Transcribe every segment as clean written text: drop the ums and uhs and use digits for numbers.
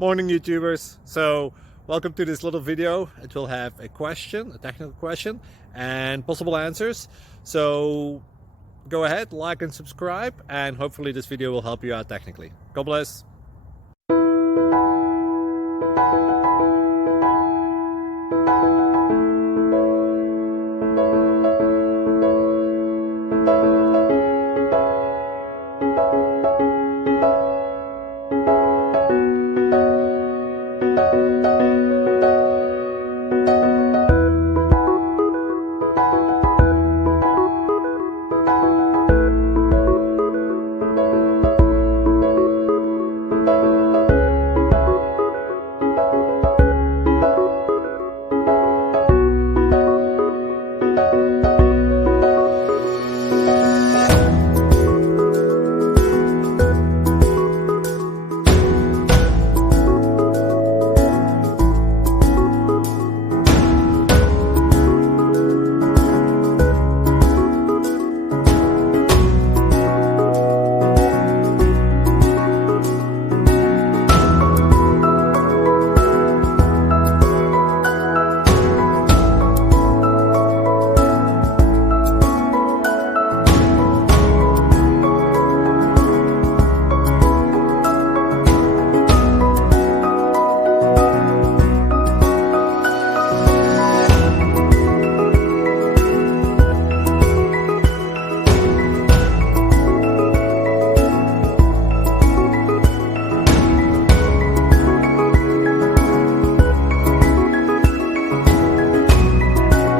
Morning YouTubers. So welcome to this little video. It will have a question, a technical question, and possible answers. So go ahead, like and subscribe, and hopefully this video will help you out technically. God bless.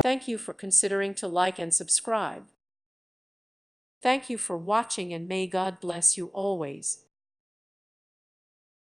Thank you for considering to like and subscribe. Thank you for watching, and may God bless you always.